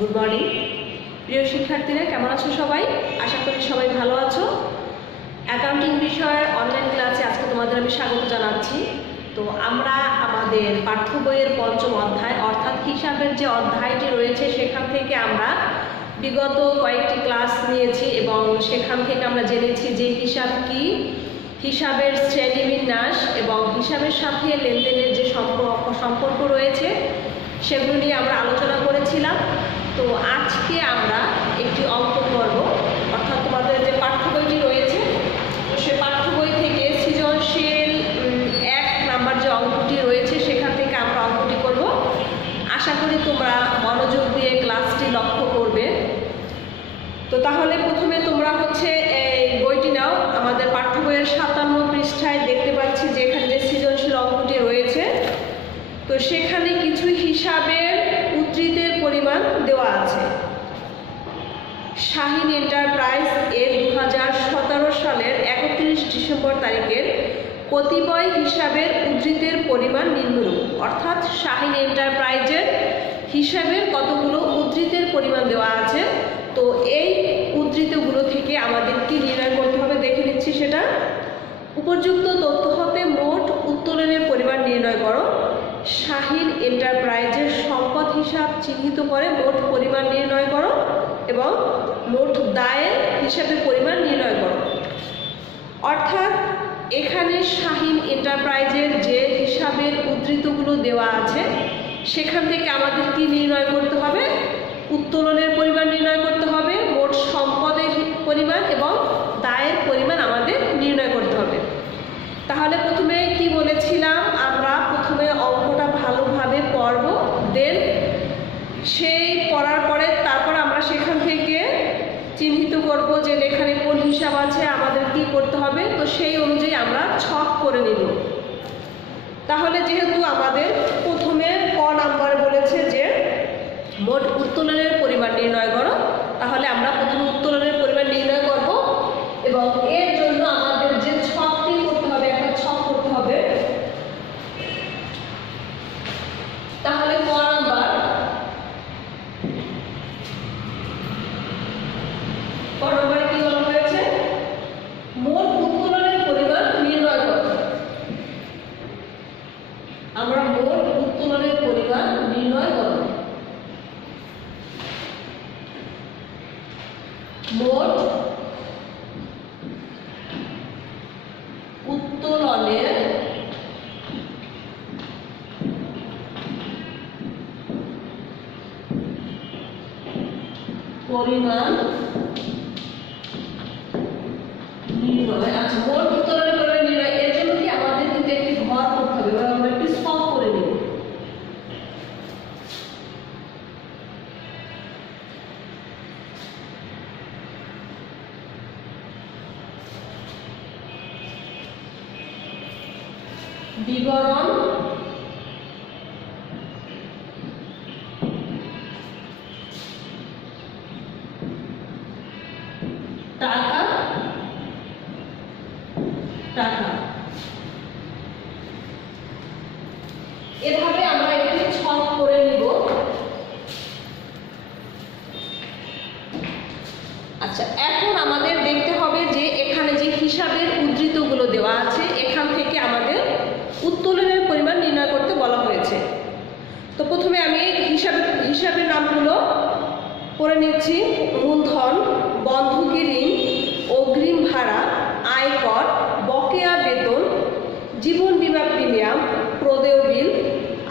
Good morning প্রিয় শিক্ষার্থীরা, কেমন আছো সবাই? আশা করি সবাই ভালো আছো। অ্যাকাউন্টিং বিষয়ের অনলাইন ক্লাসে আজকে তোমাদের আমি স্বাগত জানাচ্ছি। তো আমরা আমাদের পাঠ্য বইয়ের পঞ্চম অধ্যায় অর্থাৎ হিসাবের যে অধ্যায়টি রয়েছে সেখান থেকে আমরা বিগত কয়েকটি ক্লাস নিয়েছি এবং সেখান থেকে আমরা জেনেছি যে হিসাব কি, হিসাবের শ্রেণীবিন্যাস এবং হিসাবের সাথে লেনদেনের যে সম্পর্ক রয়েছে সেগুলো নিয়ে আমরা আলোচনা করেছিলাম। তো আজকে আমরা একটি অঙ্ক করব, অর্থাৎ তোমাদের যে পাঠ্য বইটি রয়েছে তো সে পাঠ্য বই থেকে সৃজনশীল 1 নাম্বার যে অঙ্কটি রয়েছে সেখান থেকে আমরা অঙ্কটি করব। আশা করি তোমরা মনোযোগ দিয়ে ক্লাসটি লক্ষ্য করবে। তো তাহলে প্রথমে তোমরা এই বইটি নাও। আমাদের পাঠ্য বইয়ের 57 পৃষ্ঠায় দেখতে পাচ্ছি যে এখানে যে সৃজনশীল অঙ্কটি রয়েছে তো সেখানে কিছু হিসাবের উদ্ধৃতের পরিমাণ দেওয়া আছে। শাহিন এন্টারপ্রাইজ এর 2017 সালের 31 ডিসেম্বর তারিখের কতিপয় হিসাবের উদ্ধৃতের পরিমাণ নিম্নরূপ। অর্থাৎ শাহিন এন্টারপ্রাইজের হিসাবের কতগুলো উদ্ধৃতের পরিমাণ দেওয়া আছে। তো এই উদ্ধৃতগুলো থেকে আমাদের কি নির্ণয় করতে হবে দেখে নিচ্ছি সেটা। উপযুক্ত তথ্য হতে মোট উত্তোলনের পরিমাণ নির্ণয় করো। শাহিন এন্টারপ্রাইজের সম্পদ হিসাব চিহ্নিত করে মোট পরিমাণ নির্ণয় করো এবং মোট দায়ের হিসাবের পরিমাণ নির্ণয় করো। অর্থাৎ এখানে শাহিন এন্টারপ্রাইজের যে হিসাবের উদ্ধৃতগুলো দেওয়া আছে সেখান থেকে আমাদের কি নির্ণয় করতে হবে? উত্তোলনের পরিমাণ নির্ণয় করতে হবে, মোট সম্পদের পরিমাণ এবং দায়ের পরিমাণ আমাদের নির্ণয় করতে হবে। তাহলে প্রথমে কি বলেছিলাম, আমরা প্রথমে অঙ্কটা ভালোভাবে পড়ব, দেন সেই পড়ার পরে তারপর আমরা সেখান থেকে চিহ্নিত করব যে এখানে কোন হিসাব আছে, আমাদের কি করতে হবে। তো সেই অনুযায়ী আমরা ছক করে নিব। তাহলে যেহেতু আমাদের প্রথমে ক নাম্বারে বলেছে যে মোট উত্তোলনের পরিমাণ নির্ণয় করো, তাহলে আমরা প্রথমে উত্তোলনের পরিমাণ নির্ণয় করব এবং এর জন্য আমাদের যে ছকটি করতে হবে, একটা ছক করতে হবে। তাহলে ক নাম্বার কি বলা হয়েছে? মোট উত্তোলনের পরিমাণ নির্ণয় করো। আমরা মোট উত্তোলনের পরিমাণ নির্ণয় করব। মোট উত্তোলনের পরিমাণ নির্ণয়। আচ্ছা, মোট উত্তোলনের পরিমাণ নির্ণয় এর জন্য কি আমাদের কিন্তু একটি ঘর করতে হবে এবং আমরা একটি ছক করে নেব। বিবরণ টাকা টাকা এভাবে আমরা একটি ছক করে নিব। আচ্ছা, এখন আমাদের দেখতে হবে যে এখানে যে হিসাবের উদ্ধৃতগুলো দেওয়া আছে এখান থেকে আমাদের উত্তোলনের পরিমাণ নির্ণয় করতে বলা হয়েছে। তো প্রথমে আমি হিসাবের নামগুলো পড়ে নিচ্ছি। মূলধন, বন্ধকি ঋণ, অগ্রিম ভাড়া, আয়কর, বকেয়া বেতন, জীবন বীমা প্রিমিয়াম, প্রদেয় বিল,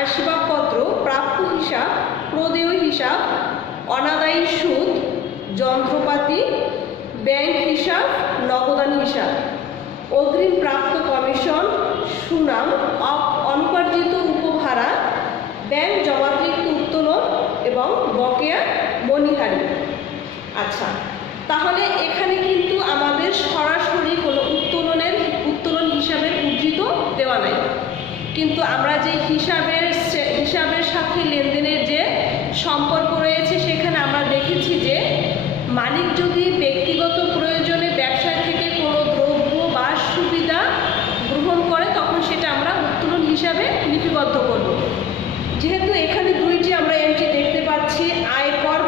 আসবাবপত্র, প্রাপ্য হিসাব, প্রদেয় হিসাব, অনাদায়ী সুদ, যন্ত্রপাতি, ব্যাংক হিসাব, নগদান হিসাব, অগ্রিম প্রাপ্ত কমিশন, সুনাম, অনুপার্জিত উপভাড়া, ব্যাংক জমাকৃত উত্তোলন এবং বকেয়া মণিহারি। আচ্ছা, তাহলে এখানে কিন্তু আমাদের সরাসরি কোনো উত্তোলন হিসাবের উদ্ধৃত দেওয়া নাই, কিন্তু আমরা যে হিসাবের সাথে লেনদেনের যে সম্পর্ক রয়েছে সেখানে আমরা দেখেছি যে মালিক যদি ব্যক্তিগত প্রয়োজনে ব্যবসায় থেকে কোনো দ্রব্য বা সুবিধা গ্রহণ করে তখন সেটা আমরা উত্তোলন হিসাবে লিপিবদ্ধ করব। যেহেতু এখানে দুইটি আমরা এন্ট্রি দেখতে পাচ্ছি, আয়কর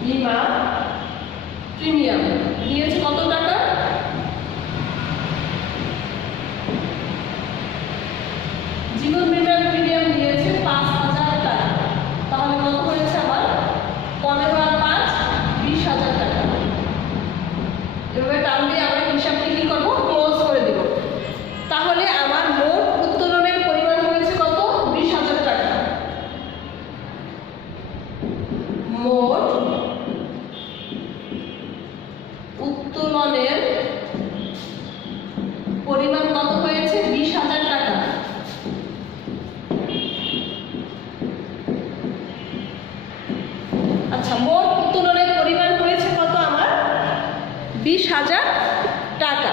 বীমা প্রিমিয়াম দিয়েছে কত টাকা? জীবন বীমার প্রিমিয়াম দিয়েছে 5,000 টাকা। তাহলে কত হয়েছে আমার? 15 আর 5 20,000 টাকা। এভাবে টান দিয়ে আমরা হিসাবটি কি করবো? ক্লোজ করে দেব। তাহলে আমার মোট উত্তোলনের পরিমাণ হয়েছে কত? 20,000 টাকা। মোট উত্তোলনের পরিমাণ কত হয়েছে? 20,000 টাকা। আচ্ছা, মোট উত্তোলনের পরিমাণ হয়েছে কত আমার? 20,000 টাকা।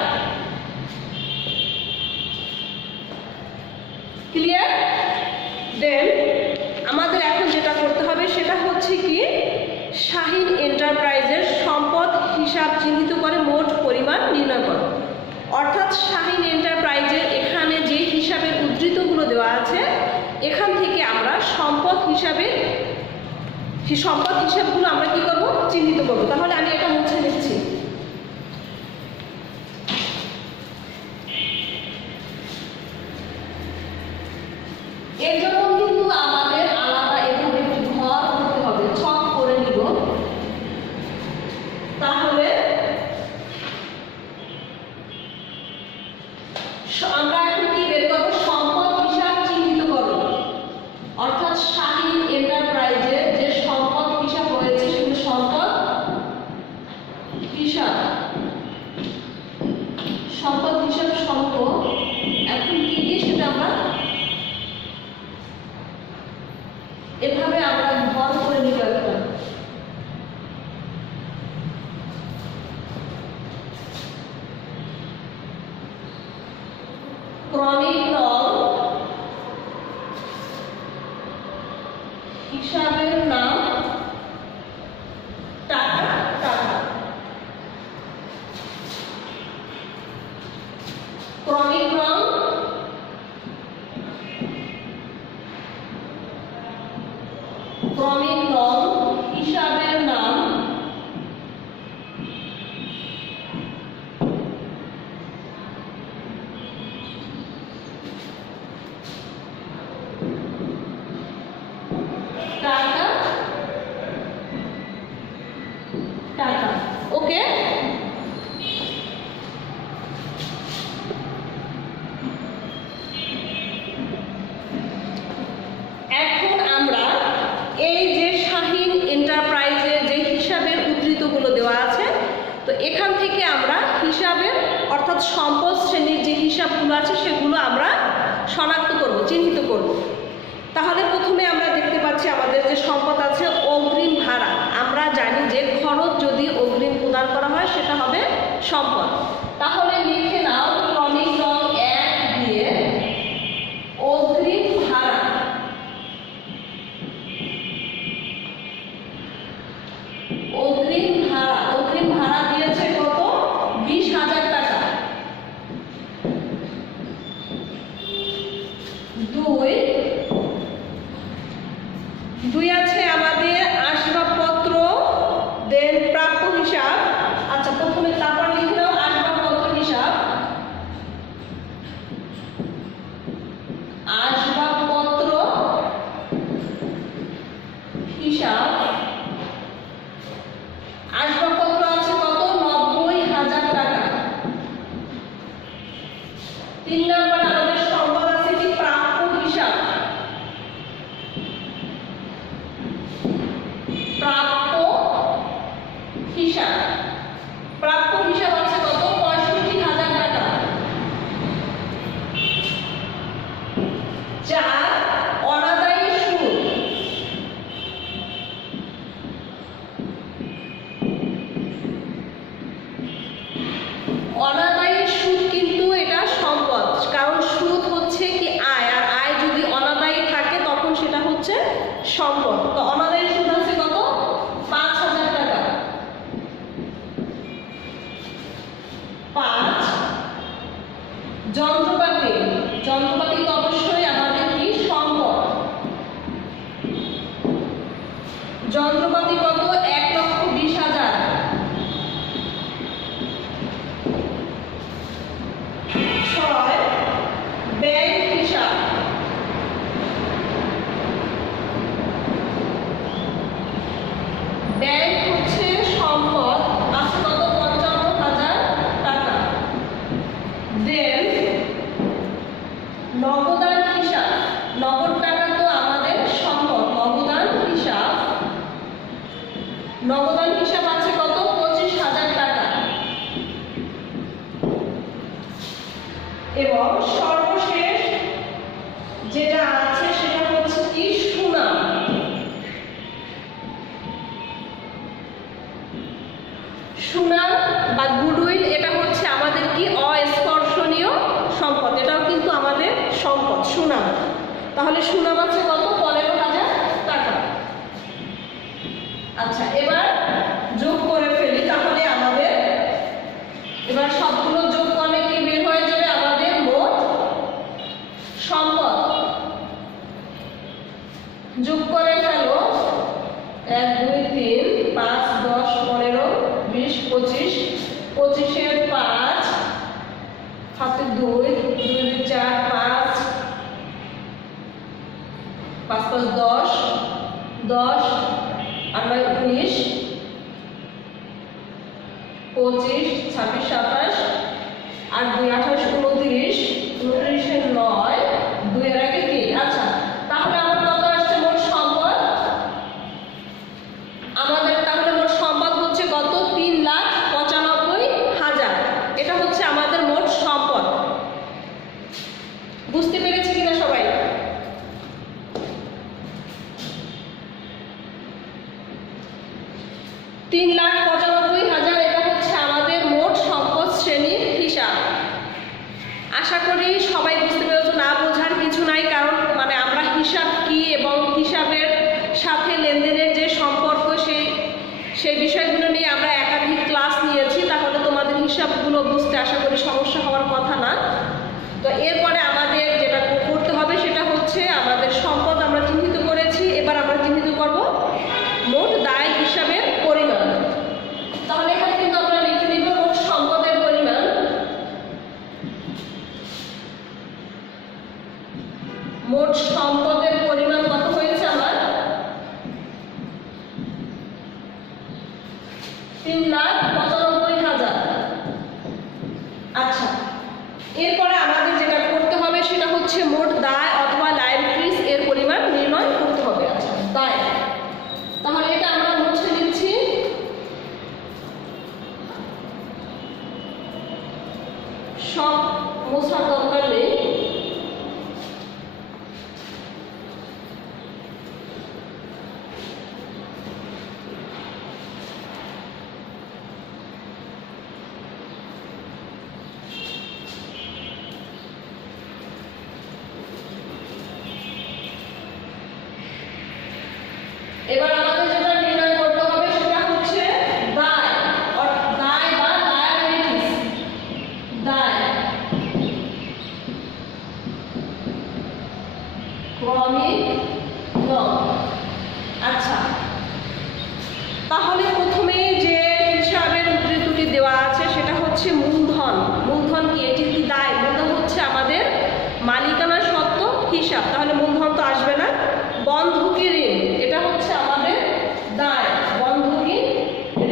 ক্লিয়ার? দেন আমাদের এখন যেটা করতে হবে সেটা হচ্ছে কি, শাহিন এন্টারপ্রাইজের সম্পদ হিসাব চিহ্নিত করে মোট পরিমাণ নির্ণয় করো। অর্থাৎ শাহিন এন্টারপ্রাইজের এখানে যে হিসাবের উদ্ধৃতগুলো দেওয়া আছে, এখান থেকে আমরা সম্পদ হিসাবগুলো আমরা কি করব? চিহ্নিত করব। তাহলে আমি এটা মুছে নিচ্ছি। এর জন্য কিন্তু আমাদের আলাদা এভাবে ঘর করতে হবে, ছক করে নিব। তাহলে আমরা এখন কি বের করবো? সম্পদ হিসাব চিহ্নিত করব। অর্থাৎ শাহিন এন্টারপ্রাইজের যে সম্পদ হিসাব রয়েছে সেগুলো সম্পদ হিসাব সমূহ এখন কি কি সেটা আমরা এভাবে আমরা ঘর করে নিব। একটা ক্রমিক নং হিসাবের নাম টাকা। ক্রমিক নং হিসাবের নাম টাকা। ওকে, এখন আমরা এই যে শাহিন এন্টারপ্রাইজের যে হিসাবের উদ্ধৃতগুলো দেওয়া আছে, তো এখান থেকে আমরা হিসাবের অর্থাৎ সম্পদ শ্রেণীর যে হিসাবগুলো আছে সেগুলো আমরা শনাক্ত করব, চিহ্নিত করব। তাহলে প্রথমে আমরা দেখতে পাচ্ছি আমাদের যে সম্পদ আছে অগ্রিম ভাড়া। আমরা জানি যে খরচ যদি অগ্রিম প্রদান করা হয় সেটা হবে সম্পদ। তাহলে লিখে নাও ক্রমিক নং 1 দিয়ে অগ্রিম ভাড়া। অগ্রিম ভাড়া দিয়েছে কত? 20,000 টাকা। 2 আছে আমাদের আসবাবপত্র, দেন প্রাপ্য হিসাব। আচ্ছা, প্রথমে তারপর লিখে নাও আসবাবপত্র হিসাব। নগদান হিসাব আছে কত? 25,000 টাকা। এবং সর্বশেষ যেটা আছে সেটা হচ্ছে কি? সুনাম। সুনাম বা গুডউইল, এটা হচ্ছে আমাদের কি? অস্পর্শনীয় সম্পদ, এটাও কিন্তু আমাদের সম্পদ সুনাম। তাহলে সুনাম আছে কত? 15,000 টাকা। আচ্ছা, এবার যোগ করে ফেলি। তাহলে আমাদের এবার সবগুলো যোগ করলে কি বের হয়ে যাবে? আমাদের মোট সম্পদ। যোগ করে ফেলো। 1 2 3 5 10 15 20 25, 25 এর 5 হাতে 2 2 4 5 5 5 10 10 আর 19 25 26 27 আর 2 28 29 29 এর 9 2 এর আগে 3। আচ্ছা, তাহলে আমার কত আসছে মোট সম্পদ? আমাদের তাহলে মোট সম্পদ হচ্ছে কত? 3,95,000। এটা হচ্ছে আমাদের মোট সম্পদ। বুঝতে পেরেছি কিনা সবাই? $3,95,000 এটা হচ্ছে আমাদের মোট সম্পদ শ্রেণীর হিসাব। আশা করি সবাই বুঝতে পেরেছো। না বোঝার কিছু নাই, কারণ মানে আমরা হিসাব কি এবং হিসাবের সাথে লেনদেনের যে সম্পর্ক সেই বিষয়গুলো নিয়ে আমরা একাধিক ক্লাস নিয়েছি। তাহলে তোমাদের হিসাবগুলো বুঝতে আশা করি সমস্যা হওয়ার কথা না। তো এরপরে আমাদের যেটা করতে হবে সেটা হচ্ছে আমাদের সম্পদ আমরা চিহ্নিত করেছি, এবার আমরা চিহ্নিত করব মোট দায় হিসাবের পরিমাণ। তাহলে এখানে কিন্তু আমরা লিখে নিব মোট সম্পদের পরিমাণ। মোট সম্পদের পরিমাণ কত হয়েছে আমার? 3,95,000। আচ্ছা, এরপরে আমাদের যেটা করতে হবে সেটা হচ্ছে মোট দায় অথবা লায়াবিলিটিস এর পরিমাণ নির্ণয় করতে হবে। আচ্ছা, দায়, তাহলে এটা আমরা মুছে দিচ্ছি। সব মোছার দরকার নেই। এবার আমাদের যেটা নির্ণয় করতে হবে সেটা হচ্ছে দায় দায় বা লায়াবিলিটিস। দায় ক্রমিক ক্রম। আচ্ছা, তাহলে প্রথমে যে হিসাবের উদ্ধৃতিটি দেওয়া আছে সেটা হচ্ছে মূলধন। মূলধন কি? এটি কি দায়? মূলধন হচ্ছে আমাদের মালিকানা সত্ত্ব হিসাব, তাহলে মূলধন তো আসবে না। বন্ধকি ঋণ, এটা হচ্ছে আমাদের দায়, বন্ধকি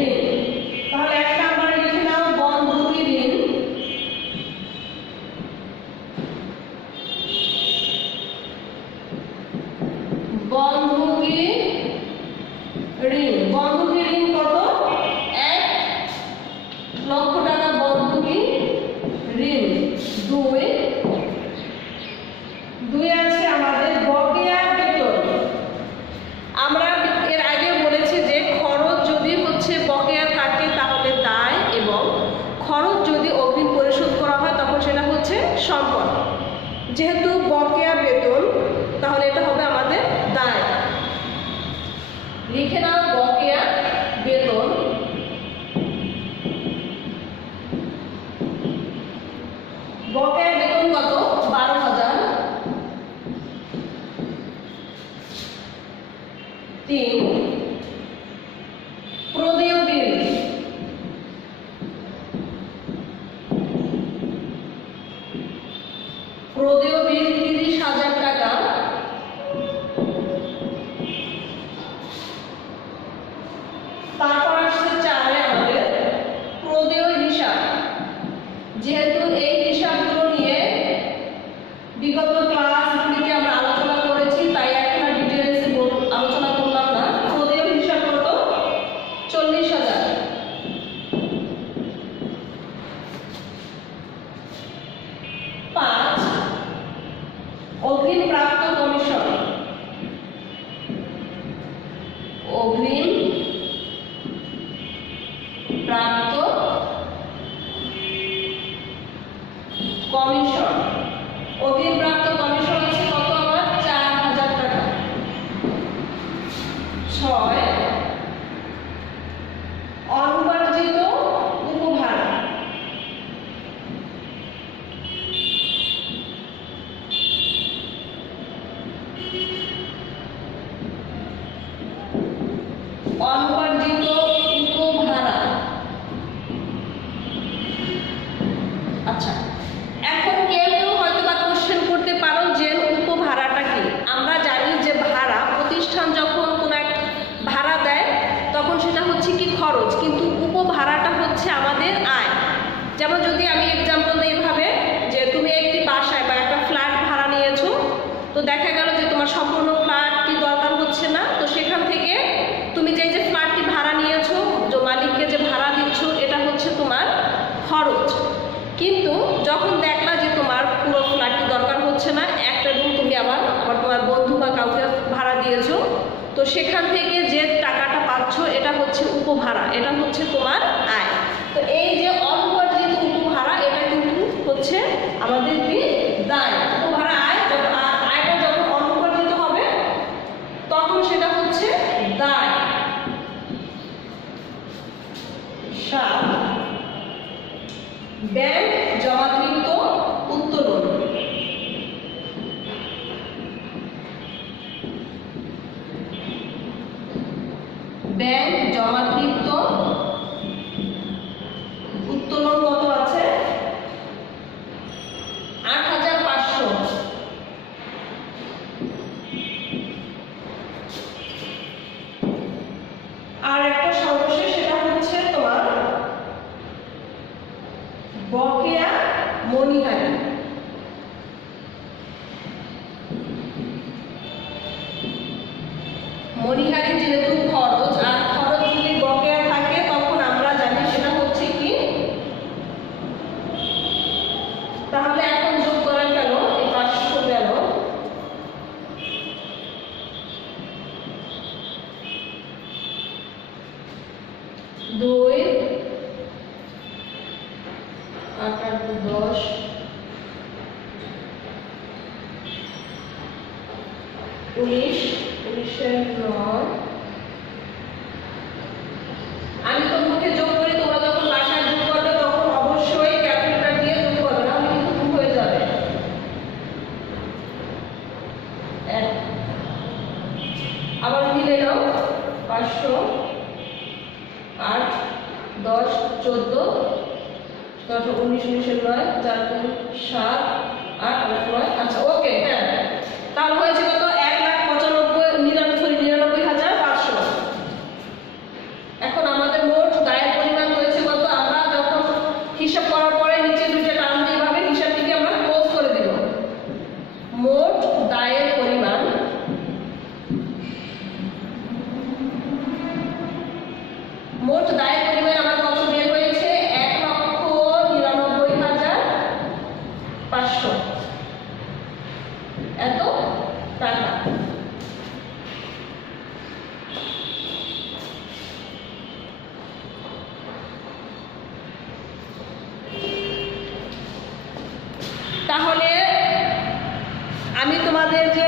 ঋণ। তাহলে একটা আমরা লিখে নাও বন্ধকি ঋণ। বন্ধকি ঋণ, বন্ধকি ঋণ কত? 1,00,000 টাকা বন্ধকি ঋণ। 2 আছে আমাদের বকেয়া বেতন। আমরা এর আগে বলেছি যে খরচ যদি হচ্ছে বকেয়া থাকে তাহলে দায়, এবং খরচ যদি অগ্রিম পরিশোধ করা হয় তখন সেটা হচ্ছে সম্পদ। যেহেতু বকেয়া বেতন তাহলে এটা হবে আমাদের দায়। লিখে নাও বকেয়া বেতন। বকেয়া বেতন কত? 12,000। 3 প্রদেয় বিল। প্রদেয় বিল 30,000 টাকা। তারপর আসছে 4 আমাদের প্রদেয় হিসাব। যেহেতু এই হিসাবগুলো নিয়ে বিগত ক্লাসগুলিতে আমরা আলোচনা করেছি তাই এখন ডিটেইলসে আলোচনা করলাম না। প্রদেয় হিসাব কত? হচ্ছে কি খরচ, কিন্তু উপভাড়াটা হচ্ছে আমাদের আয়। যেমন যদি আমি এক্সাম্পল দিই এভাবে, যে তুমি একটি বাসায় বা একটা ফ্ল্যাট ভাড়া নিয়েছো, তো দেখা গেল যে তোমার সম্পূর্ণ ফ্ল্যাটটি দরকার হচ্ছে না, তো সেখান থেকে তুমি যে ফ্ল্যাটটি ভাড়া নিয়েছো, যে মালিককে যে ভাড়া দিচ্ছ, এটা হচ্ছে তোমার খরচ। কিন্তু যখন দেখলা যে তোমার পুরো ফ্ল্যাটটি দরকার হচ্ছে না, একটা রুম তুমি আবার তোমার বন্ধু বা কাউকে ভাড়া দিয়েছো, তো সেখান থেকে যে টাকাটা পাচ্ছ এটা হচ্ছে উপভাড়া, এটা হচ্ছে তোমার আয়। তো এই যে অনুপার্জিত উপভাড়া, এটা কিন্তু হচ্ছে আমাদের কি দায়। উপভাড়া আয়, যখন আয়টা যখন অনুপার্জিত হবে তখন সেটা হচ্ছে দায়। ব্যাংক জমাকৃত উত্তোলন। ব্যাংক জমাকৃত উত্তোলন কত আছে? ৮৫০০। আর একটা সর্বশেষ, সেটা হচ্ছে তোমার বকেয়া মণিহারি। মণিহারি যেহেতু খরচ, আর খরচ যদি বকেয়া থাকে তখন আমরা জানি সেটা হচ্ছে কি, তাহলে এখন যোগ করে গেল এই ৫০০ গেল, দুই ৮ আর ২ ১০, ১৯, ১৯ এর ৯। আমি তোমাকে যোগ করি, তোমরা যখন বাসায় যোগ করবে তখন অবশ্যই ক্যালকুলেটর দিয়ে যোগ করবে, নাহলে কিন্তু ভুল হয়ে যাবে। আবার মিলে নাও, ৫০০, ৮, ১০, ১৪, ১৯, ১৯ এর ৯, ৪, ২, ৭, ৮, ৯। আচ্ছা, ওকে, হ্যাঁ, তাহলে হয়েছে কত? ১,৯৯,৫০০। এখন আমাদের মোট দায়ের পরিমাণ হয়েছে কত? আমরা যখন হিসাব করার পরে নিচে দুইটা টার্ম দিয়ে এভাবে হিসাবটিকে আমরা ক্লোজ করে দেব। মোট দায়ের পরিমাণ, মোট দায়ের পরিমাণ আমার কত বের হয়েছে? ১,৯৯,৫০০। এত টাকা। তাহলে আমি তোমাদের যে